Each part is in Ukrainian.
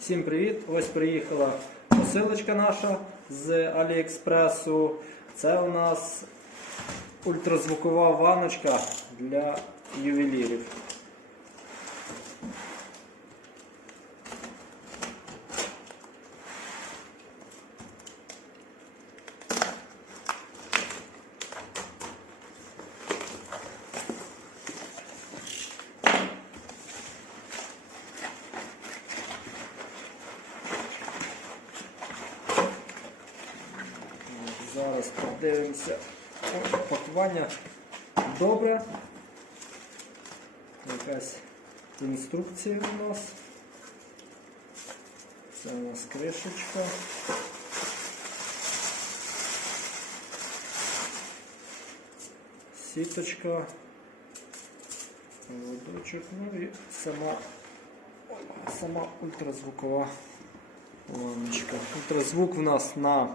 Всім привіт! Ось приїхала посилочка наша з Аліекспресу. Це у нас ультразвукова ваночка для ювелірів. Зараз подивимося. Пакування добре. Якась інструкція у нас. Це у нас кришечка. Сіточка. Водочок, ну і сама, сама ультразвукова лампочка. Ультразвук в нас на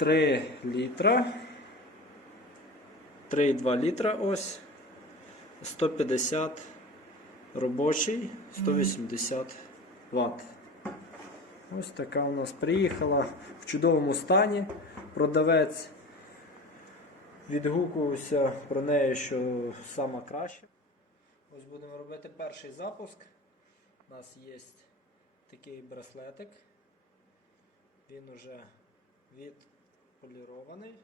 3 літра. 3,2 літра ось. 150 робочий, 180 Вт. Ось така у нас приїхала в чудовому стані. Продавець відгукувався про неї, що сама краще. Ось будемо робити перший запуск. У нас є такий браслетик. Він уже відполірований.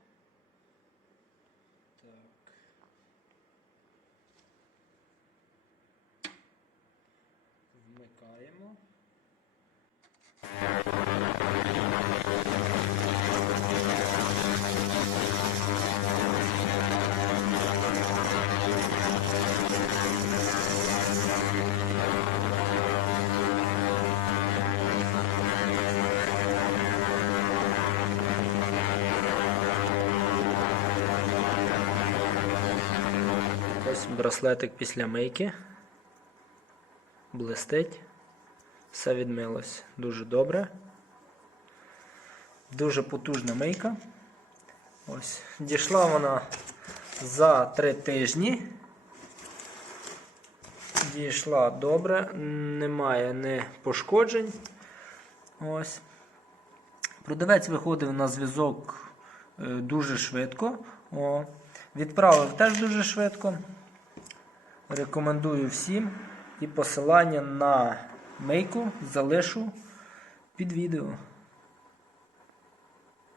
Так. Вмикаємо. Ось браслетик після мийки. Блистить. Все відмилось дуже добре. Дуже потужна мийка. Ось. Дійшла вона за 3 тижні. Дійшла добре, немає ні пошкоджень. Ось. Продавець виходив на зв'язок е, дуже швидко. О. Відправив теж дуже швидко. Рекомендую всім. І посилання на мейку залишу під відео.